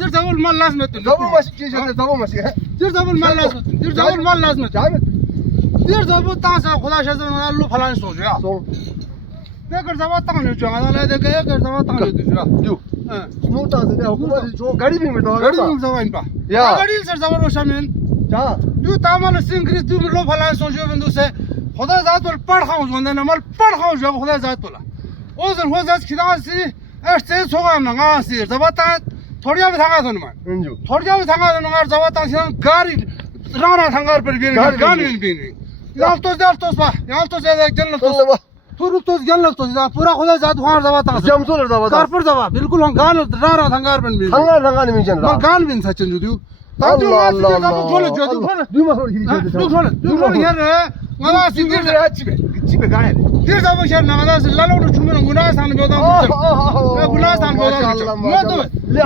dir zavul mal lazım ettin. Zavul maşı geçti, zavul maşı. Dir zavul mal lazım ettin. Dir zavul mal lazım ettin. Cahmet. Dir zavul tansa Xuda şazın Allah falan soruyor ya. Son. Ne kadar zavul tanıyor şu an. Allah da kaya kadar zavul tanıyor diyor ya. Yok. Ha. Smootası ne? Hukumatı çok garip mi daha? Garip zavayın ba. Ya. Garip ser zavul oşamen. Ya. Du tamamen singris du lo falan soruyor ben du se. Xuda zat ol par xavuz ondan amal par xavuz ya Xuda zat ola. Ozun hozas kidasi erse soğanla asir zavata Torya bir tanga sonuma. Önce. Torya bir tanga sonuma zavata sen gari rana tangar per bir gan bir. Yaltos ba. Yaltos ya cennet tos. Allah. Turuk tos cennet tos da pura Xuda zat xar zavata. Cam solar da var. Karpur zava bilkul on gan rana tangar ben bir. Hangar mi canım? Ben gan bin saçın judu. Allah Allah. Duyma sonra gideceğiz. Dur yer. Ngana sidir ya çibe gayet. dir da boşer ngana sil lalo çumun nguna san bir adam. Nguna san bir adam. Ne